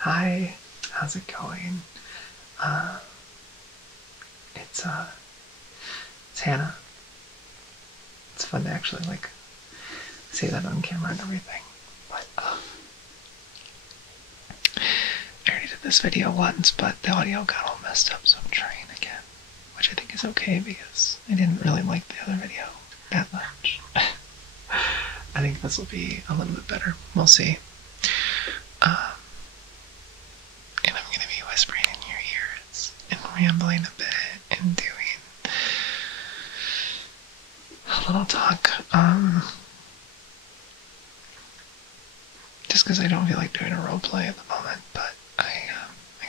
Hi, how's it going? It's Hannah. It's fun to actually say that on camera and everything. But I already did this video once, but the audio got all messed up, so I'm trying again, which I think is okay because I didn't really like the other video that much. I think this will be a little bit better. We'll see. And I'm gonna be whispering in your ears and rambling a bit and doing a little talk. Just because I don't feel like doing a role play at the moment, but I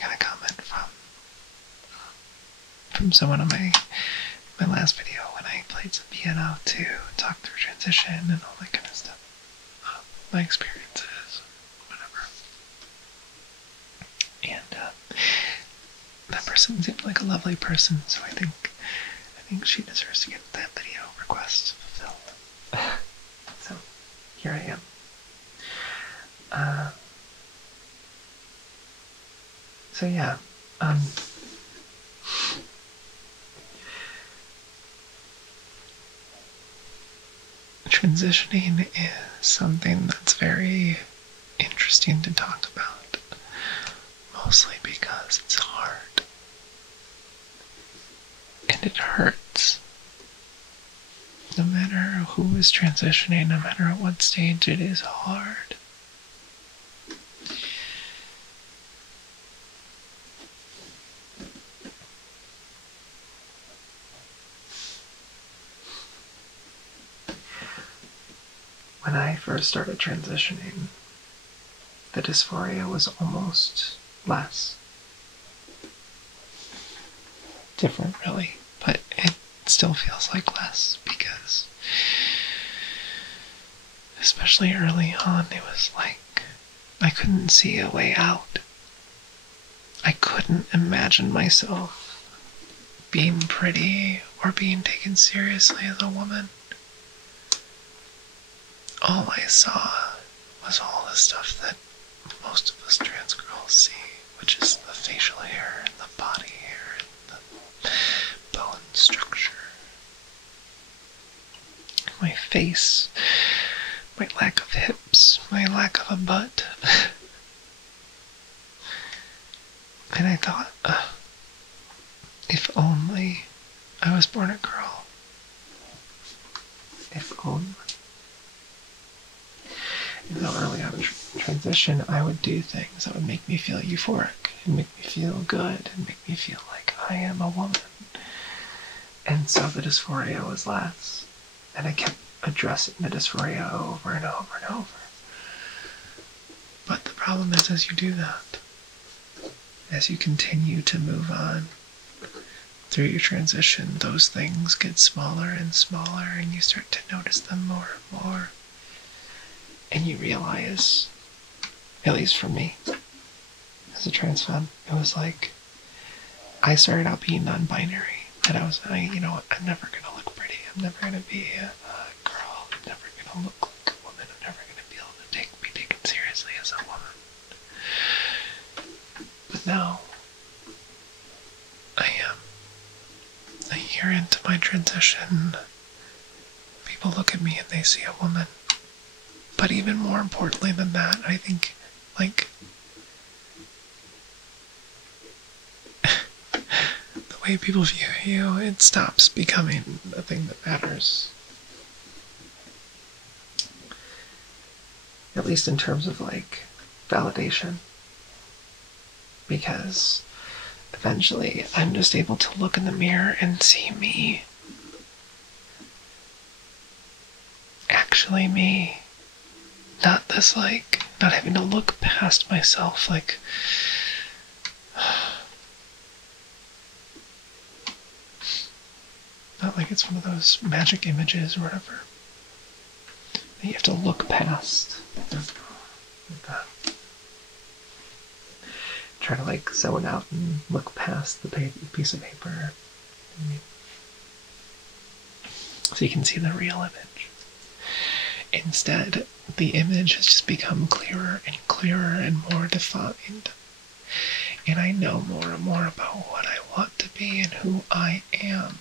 got a comment from someone on my last video when I played some piano to talk through transition and all that kind of stuff. My experiences, whatever. And that person seemed like a lovely person, so I think she deserves to get that video request fulfilled. So here I am. So yeah, transitioning is something that's very interesting to talk about, mostly because it's hard. And it hurts. No matter who is transitioning, no matter at what stage, it is hard. When I first started transitioning, the dysphoria was almost less. Different, really, but it still feels like less because, especially early on, it was like I couldn't see a way out. I couldn't imagine myself being pretty or being taken seriously as a woman. All I saw was all the stuff that most of us trans girls see, which is the facial hair and the body hair and the bone structure. My face, my lack of hips, my lack of a butt. And I thought, if only I was born a girl. If only. And how early on in transition, I would do things that would make me feel euphoric and make me feel good and make me feel like I am a woman. And so the dysphoria was less. And I kept addressing the dysphoria over and over and over. But the problem is, as you do that, as you continue to move on through your transition, those things get smaller and smaller, and you start to notice them more and more. And you realize, at least for me, as a trans femme, it was like, I started out being non-binary. And I'm never gonna look pretty. I'm never gonna be a girl. I'm never gonna look like a woman. I'm never gonna be able to be taken seriously as a woman. But now, I am. A year into my transition, people look at me and they see a woman. But even more importantly than that, I think, the way people view you, it stops becoming a thing that matters. At least in terms of, validation. Because eventually I'm just able to look in the mirror and see me. Actually me. Not this, not having to look past myself, not like it's one of those magic images or whatever that you have to look past. Try to, zone out and look past the piece of paper. So you can see the real image. Instead, the image has just become clearer and clearer and more defined And I know more and more about what I want to be and who I am.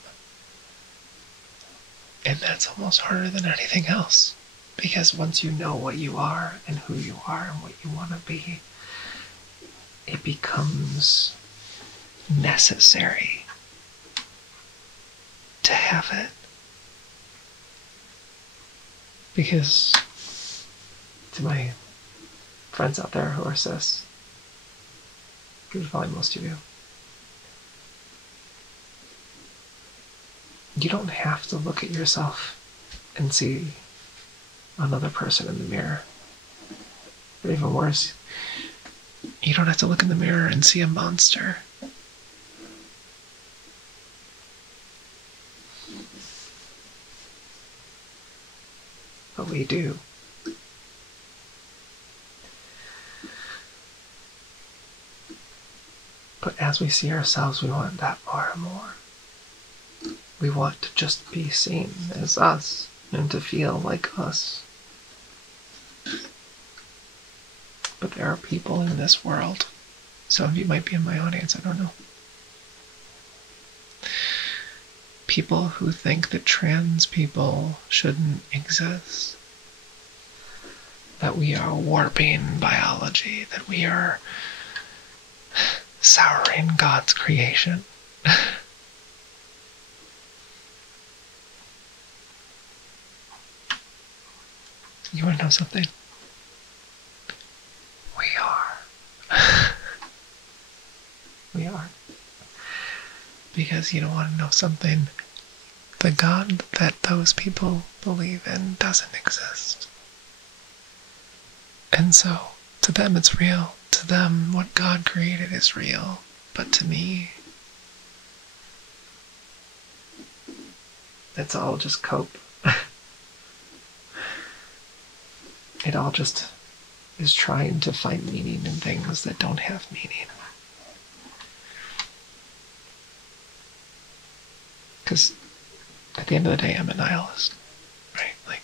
And that's almost harder than anything else. Because once you know what you are and who you are and what you want to be, it becomes necessary to have it. Because to my friends out there who are cis, which is probably most of you, you don't have to look at yourself and see another person in the mirror. Or even worse, you don't have to look in the mirror and see a monster. But we do. But as we see ourselves, we want that more and more. We want to just be seen as us and to feel like us. But there are people in this world, some of you might be in my audience, I don't know, people who think that trans people shouldn't exist, that we are warping biology, that we are souring God's creation. You want to know something? We are. We are. Because you don't want to know something? The God that those people believe in doesn't exist. And so, to them it's real. To them, what God created is real. But to me, it's all just cope. It all just is trying to find meaning in things that don't have meaning. Because at the end of the day, I'm a nihilist, right? Like,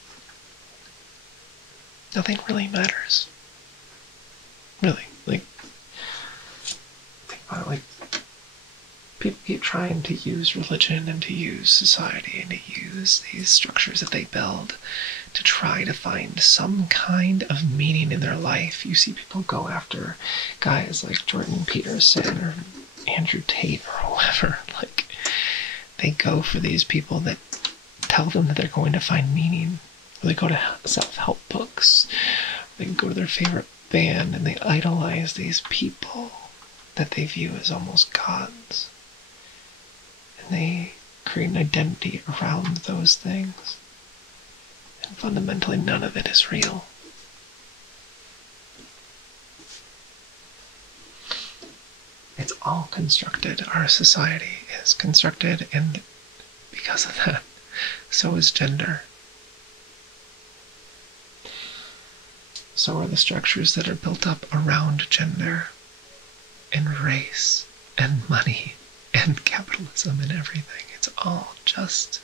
nothing really matters. Really, like, think about it, like, people keep trying to use religion and to use society and to use these structures that they build to try to find some kind of meaning in their life. You see people go after guys like Jordan Peterson or Andrew Tate or whoever. Like, they go for these people that tell them that they're going to find meaning. Or they go to self-help books. They go to their favorite band and they idolize these people that they view as almost gods. And they create an identity around those things. And fundamentally, none of it is real. It's all constructed. Our society is constructed, and because of that, so is gender. So are the structures that are built up around gender, and race, and money, and capitalism, and everything. It's all just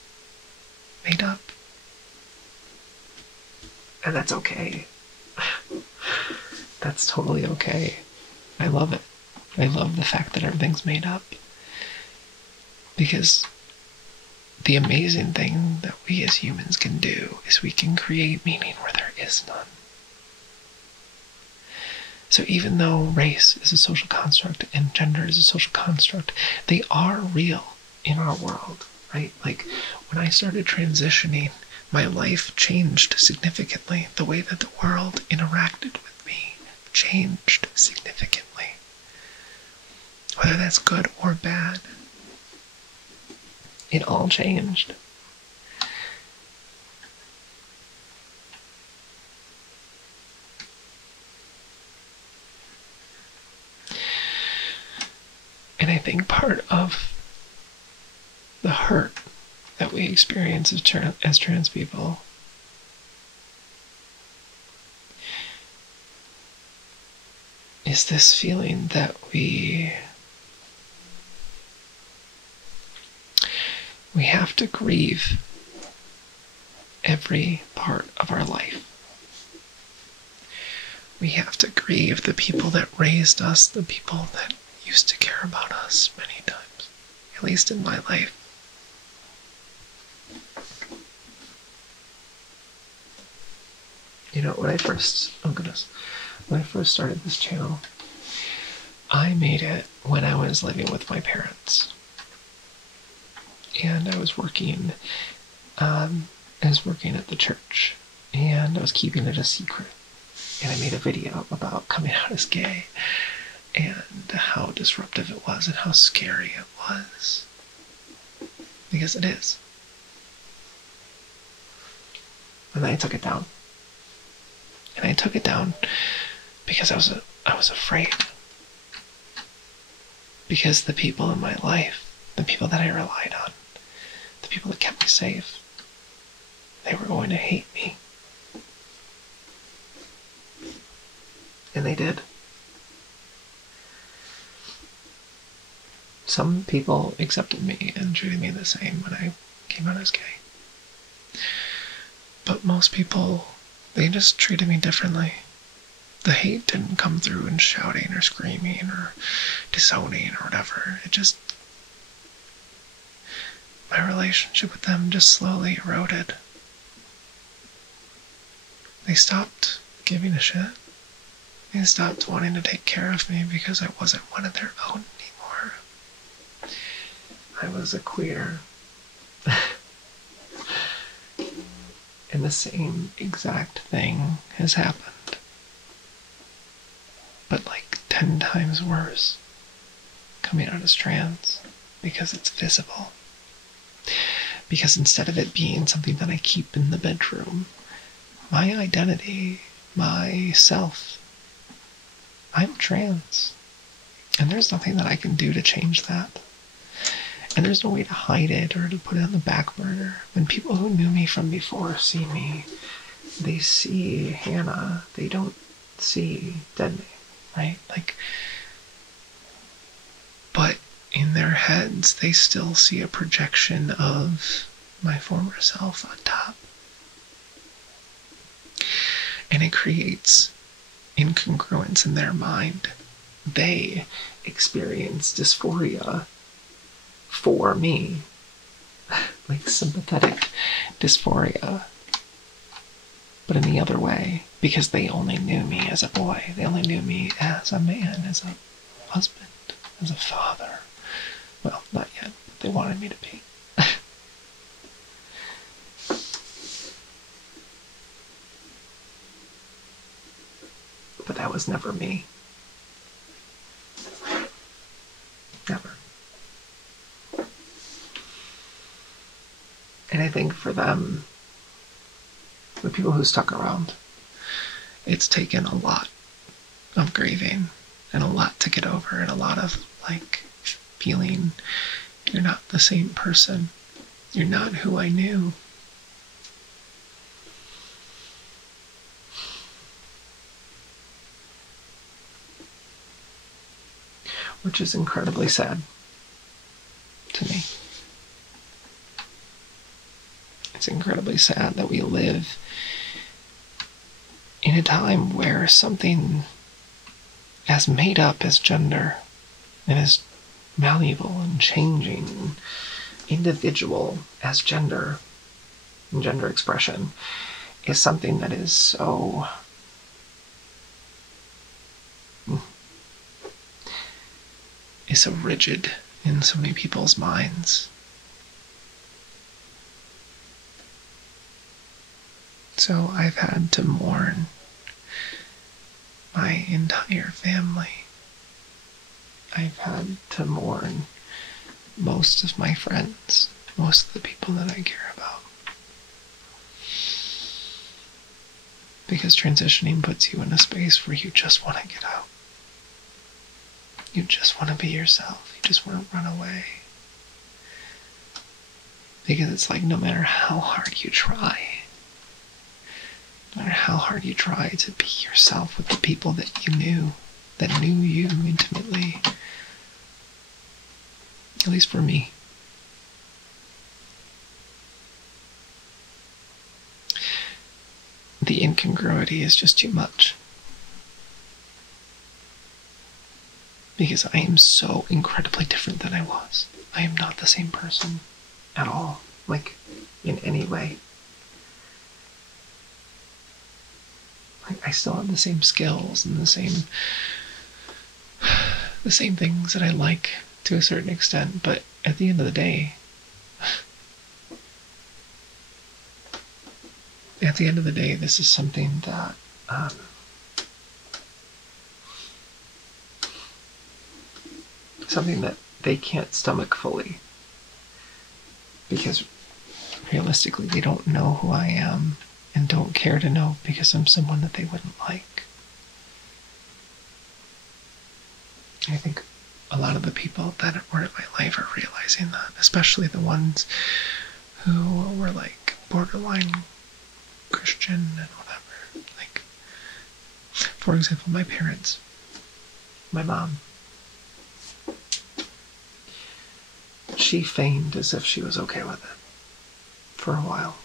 made up. And that's okay. That's totally okay. I love it. I love the fact that everything's made up. Because the amazing thing that we as humans can do is we can create meaning where there is none. So even though race is a social construct and gender is a social construct, they are real in our world, right? Like, when I started transitioning, my life changed significantly. The way that the world interacted with me changed significantly. Whether that's good or bad, it all changed. And I think part of the hurt that we experience as trans people is this feeling that we have to grieve every part of our life. We have to grieve the people that raised us, the people that used to care about us many times, at least in my life. You know, when I first started this channel, I made it when I was living with my parents. And I was working at the church, and I was keeping it a secret. And I made a video about coming out as gay, and how disruptive it was, and how scary it was. Because it is. And then I took it down. And I took it down because I was afraid. Because the people in my life, the people that I relied on, the people that kept me safe, they were going to hate me. And they did. Some people accepted me and treated me the same when I came out as gay. But most people, they just treated me differently. The hate didn't come through in shouting or screaming or disowning or whatever. It just, my relationship with them just slowly eroded. They stopped giving a shit. They stopped wanting to take care of me because I wasn't one of their own anymore. I was a queer. And the same exact thing has happened. But like 10 times worse. Coming out as trans. Because it's visible. Because instead of it being something that I keep in the bedroom, my identity, my self, I'm trans. And there's nothing that I can do to change that. And there's no way to hide it or to put it on the back burner. When people who knew me from before see me, they see Hannah. They don't see dead me, right? Like, but in their heads, they still see a projection of my former self on top. And it creates incongruence in their mind. They experience dysphoria for me, like sympathetic dysphoria, but in the other way, because they only knew me as a boy, they only knew me as a man, as a husband, as a father. Well, not yet, but they wanted me to be. But that was never me. Never. And I think for them, the people who stuck around, it's taken a lot of grieving and a lot to get over, and a lot of like feeling you're not the same person. You're not who I knew. Which is incredibly sad to me. It's incredibly sad that we live in a time where something as made up as gender and as malleable and changing and individual as gender and gender expression is something that is so rigid in so many people's minds. So I've had to mourn my entire family. I've had to mourn most of my friends, most of the people that I care about. Because transitioning puts you in a space where you just want to get out. You just want to be yourself. You just want to run away. Because it's like no matter how hard you try, no matter how hard you try to be yourself with the people that you knew, that knew you intimately, at least for me, the incongruity is just too much. because I am so incredibly different than I was. I am not the same person at all, like, in any way. Like, I still have the same skills and the same things that I like to a certain extent, but at the end of the day, this is something that they can't stomach fully, because realistically they don't know who I am and don't care to know, because I'm someone that they wouldn't like. I think a lot of the people that were in my life are realizing that, especially the ones who were like borderline Christian and whatever. Like, for example, my parents, my mom, she feigned as if she was okay with it for a while.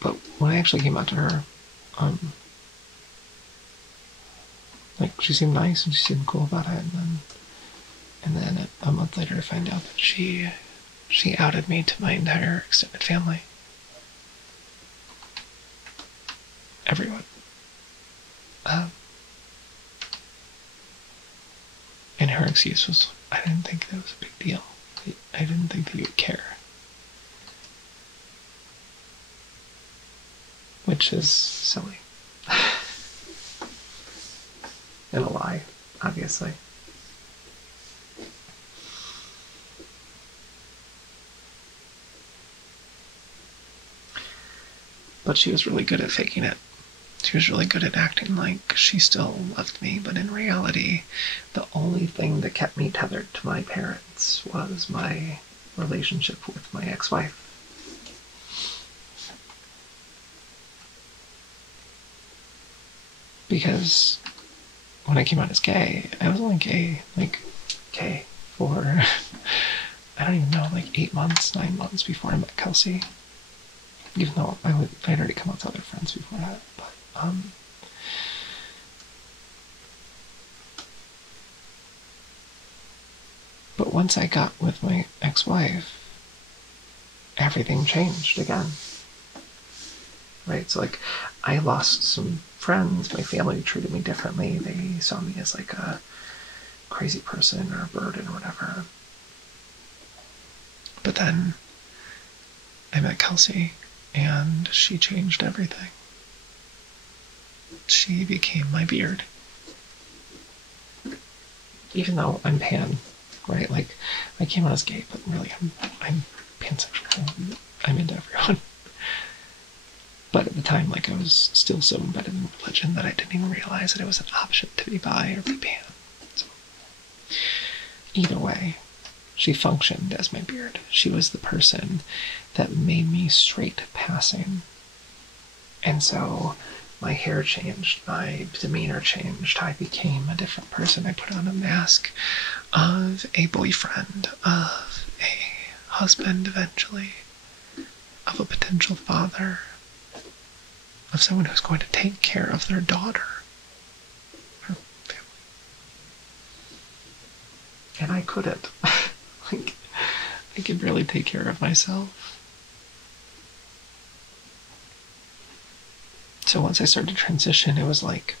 But when I actually came out to her, like, she seemed nice and she seemed cool about it, and then a month later I find out that she outed me to my entire extended family. Everyone. And her excuse was, I didn't think that was a big deal. I didn't think that you would care. Which is silly. And a lie, obviously. But she was really good at faking it. She was really good at acting like she still loved me, but in reality, the only thing that kept me tethered to my parents was my relationship with my ex-wife. Because when I came out as gay, I was only gay for, I don't even know, like 8 months, 9 months before I met Kelsey. Even though I'd already come out to other friends before that, but once I got with my ex-wife, everything changed again. Right? So, like, I lost some friends, my family treated me differently, they saw me as like a crazy person or a burden or whatever. But then I met Kelsey, and she changed everything. She became my beard. Even though I'm pan, right? Like, I came out as gay, but really I'm pansexual. I'm into everyone. But at the time, like, I was still so embedded in religion that I didn't even realize that it was an option to be bi or be pan. So, either way, she functioned as my beard. She was the person that made me straight passing. And so my hair changed, my demeanor changed, I became a different person. I put on a mask of a boyfriend, of a husband eventually, of a potential father, of someone who's going to take care of their daughter, her family. And I couldn't. Like, I could barely take care of myself. So once I started to transition, it was like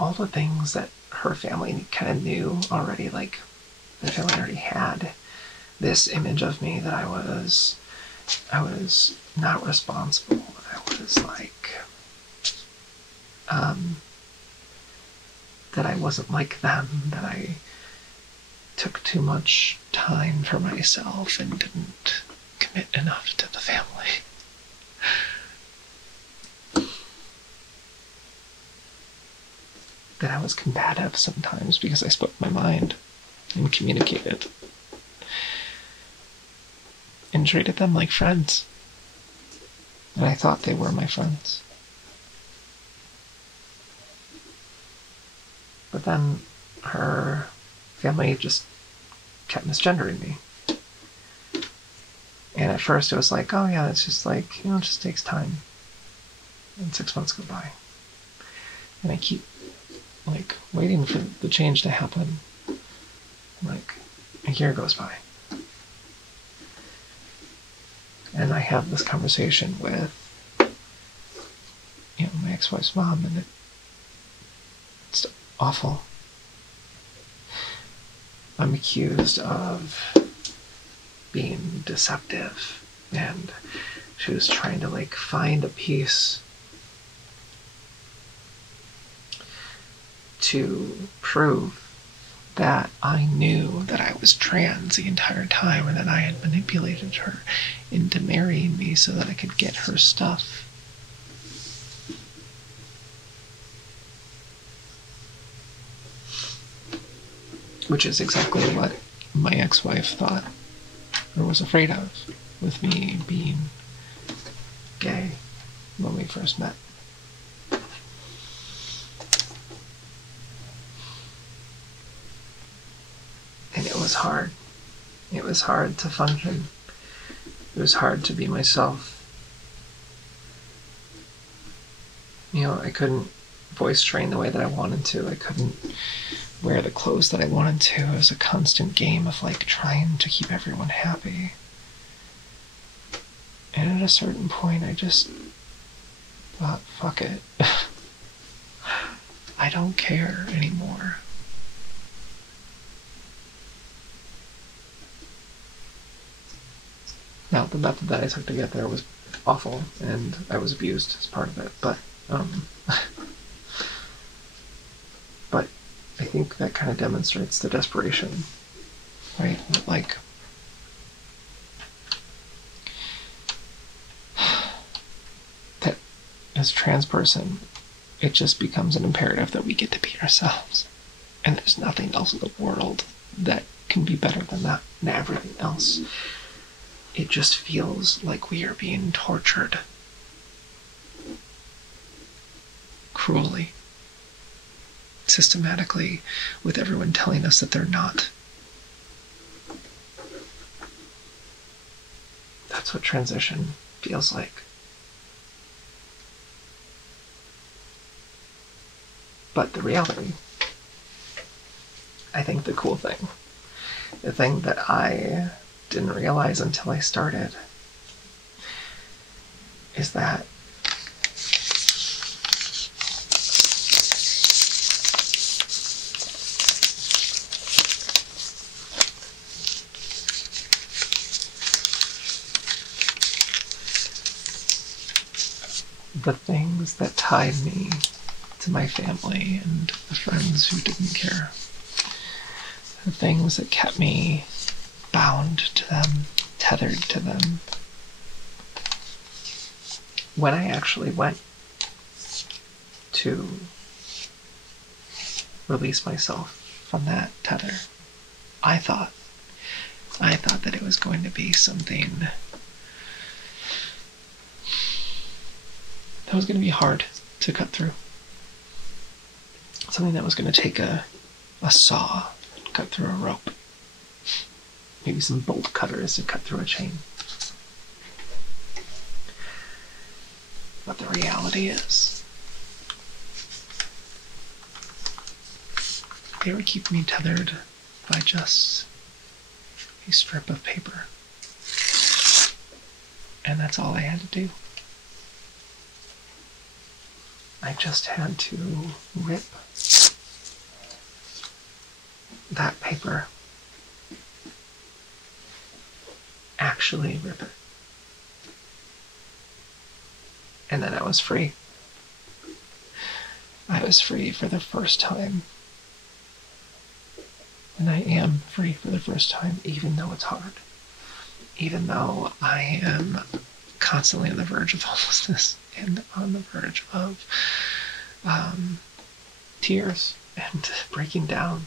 all the things that her family kind of knew already. Like, the family already had this image of me that I was not responsible, that I was like, that I wasn't like them, that I took too much time for myself and didn't commit enough to the family. That I was combative sometimes because I spoke my mind and communicated and treated them like friends. And I thought they were my friends. But then her family just kept misgendering me. And at first it was like, oh yeah, it's just like, it just takes time. And 6 months go by. And I keep, like, waiting for the change to happen. Like, a year goes by. And I have this conversation with, my ex-wife's mom, and it's awful. I'm accused of being deceptive, and she was trying to, like, find a piece to prove that I knew that I was trans the entire time and that I had manipulated her into marrying me so that I could get her stuff. Which is exactly what my ex-wife thought, or was afraid of, with me being gay when we first met. And it was hard. It was hard to function. It was hard to be myself. I couldn't voice train the way that I wanted to. I couldn't wear the clothes that I wanted to. It was a constant game of, like, trying to keep everyone happy. And at a certain point, I just thought, fuck it. I don't care anymore. Now, the method that I took to get there was awful, and I was abused as part of it, but but I think that kind of demonstrates the desperation, right? Like, that as a trans person, it just becomes an imperative that we get to be ourselves. And there's nothing else in the world that can be better than that, and everything else. It just feels like we are being tortured cruelly, systematically, with everyone telling us that they're not. That's what transition feels like. But the reality, I think the cool thing, the thing that I didn't realize until I started, is that the things that tied me to my family and the friends who didn't care, the things that kept me bound to them, tethered to them, when I actually went to release myself from that tether, I thought that it was going to be something that was going to be hard to cut through. Something that was going to take a saw and cut through a rope. Maybe some bolt cutters to cut through a chain. But the reality is, they were keeping me tethered by just a strip of paper. And that's all I had to do. I just had to rip that paper. Actually rip it. And then I was free. I was free for the first time. And I am free for the first time, even though it's hard. Even though I am constantly on the verge of homelessness and on the verge of tears and breaking down.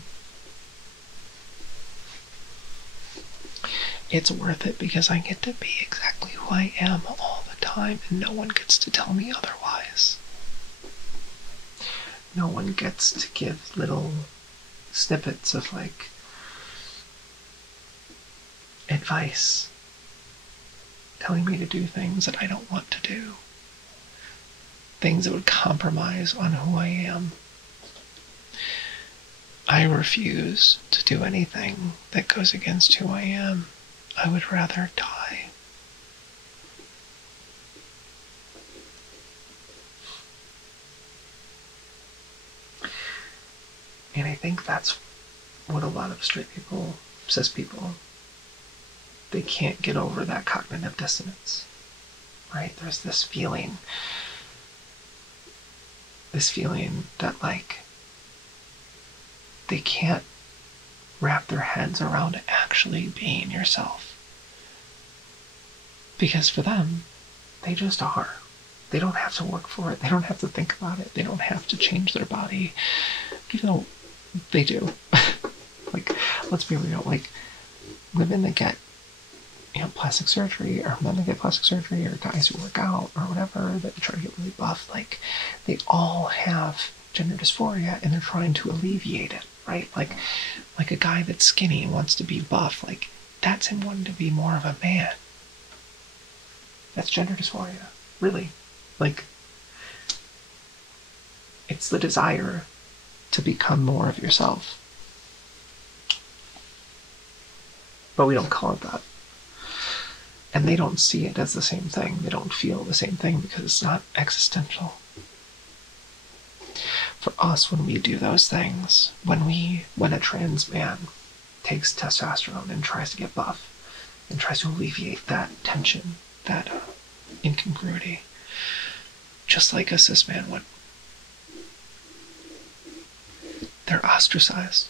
It's worth it because I get to be exactly who I am all the time, and no one gets to tell me otherwise. No one gets to give little snippets of, like, advice, telling me to do things that I don't want to do. things that would compromise on who I am. I refuse to do anything that goes against who I am. I would rather die. And I think that's what a lot of straight people, cis people, they can't get over that cognitive dissonance, right? There's this feeling that, like, they can't wrap their heads around actually being yourself. Because for them, they just are. They don't have to work for it. They don't have to think about it. They don't have to change their body. Even though they do. Like, let's be real. Like, women that get, plastic surgery, or men that get plastic surgery, or guys who work out, or whatever, that try to get really buff, like, they all have gender dysphoria, and they're trying to alleviate it, right? Like a guy that's skinny and wants to be buff, like, that's him wanting to be more of a man. That's gender dysphoria, really. Like, it's the desire to become more of yourself. But we don't call it that. And they don't see it as the same thing. They don't feel the same thing because it's not existential. For us, when we do those things, when a trans man takes testosterone and tries to get buff and tries to alleviate that tension, that incongruity, just like a cis man would, they're ostracized.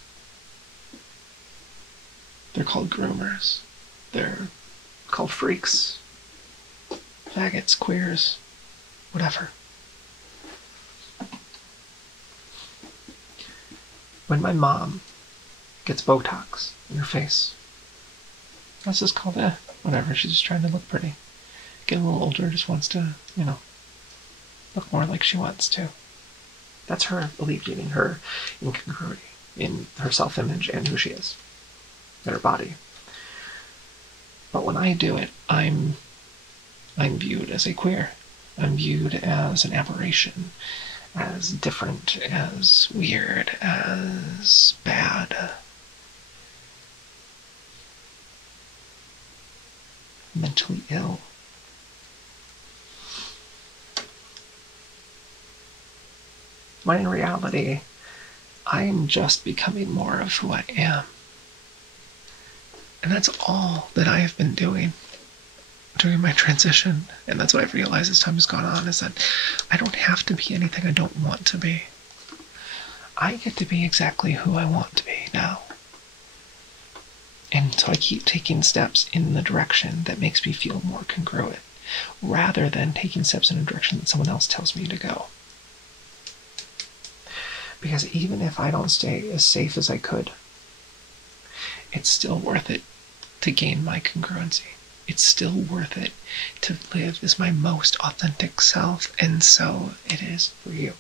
They're called groomers. They're called freaks, faggots, queers, whatever. When my mom gets Botox in her face, that's just called, whatever, she's just trying to look pretty. Get a little older, just wants to, look more like she wants to. That's her alleviating her incongruity in her self-image and who she is, in her body. But when I do it, I'm viewed as a queer. I'm viewed as an aberration, as different, as weird, as bad. Mentally ill. When in reality, I'm just becoming more of who I am. And that's all that I have been doing during my transition. And that's what I've realized as time has gone on, is that I don't have to be anything I don't want to be. I get to be exactly who I want to be now. And so I keep taking steps in the direction that makes me feel more congruent, rather than taking steps in a direction that someone else tells me to go. Because even if I don't stay as safe as I could, it's still worth it to gain my congruency. It's still worth it to live as my most authentic self, and so it is for you.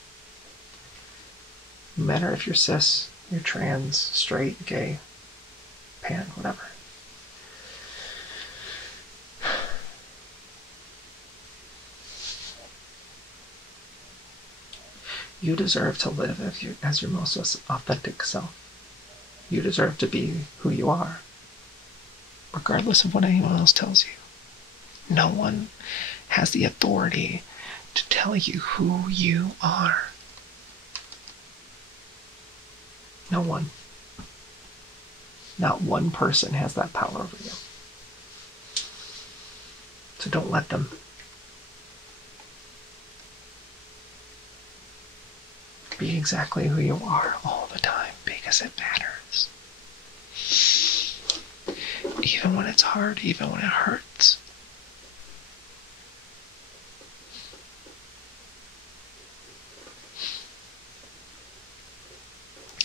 No matter if you're cis, you're trans, straight, gay, pan, whatever. You deserve to live as your most authentic self. You deserve to be who you are, regardless of what anyone else tells you. No one has the authority to tell you who you are. No one. Not one person has that power over you. So don't let them. Be exactly who you are all the time, because it matters. Even when it's hard, even when it hurts.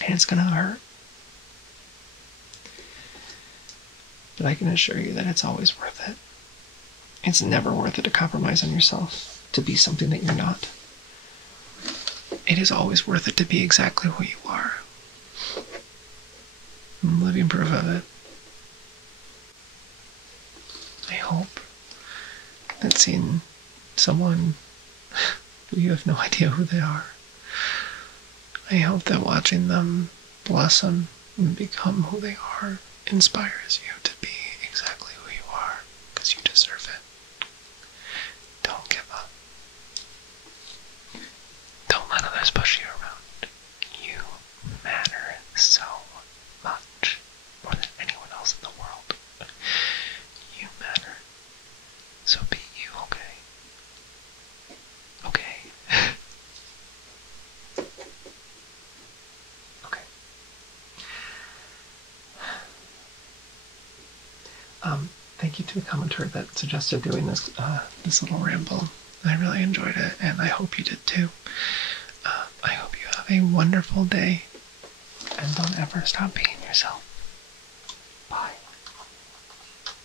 And it's gonna hurt. But I can assure you that it's always worth it. It's never worth it to compromise on yourself, to be something that you're not. It is always worth it to be exactly who you are. I'm living proof of it. I hope that seeing someone who you have no idea who they are. I hope that watching them blossom and become who they are inspires you to be exactly who you are, because you deserve it. Don't give up. Don't let others push you around. You matter so much, more than anyone else in the world. You matter. So be you, okay? Okay. Okay. Thank you to the commenter that suggested doing this little ramble. I really enjoyed it, and I hope you did too. I hope you have a wonderful day, and don't ever stop being yourself.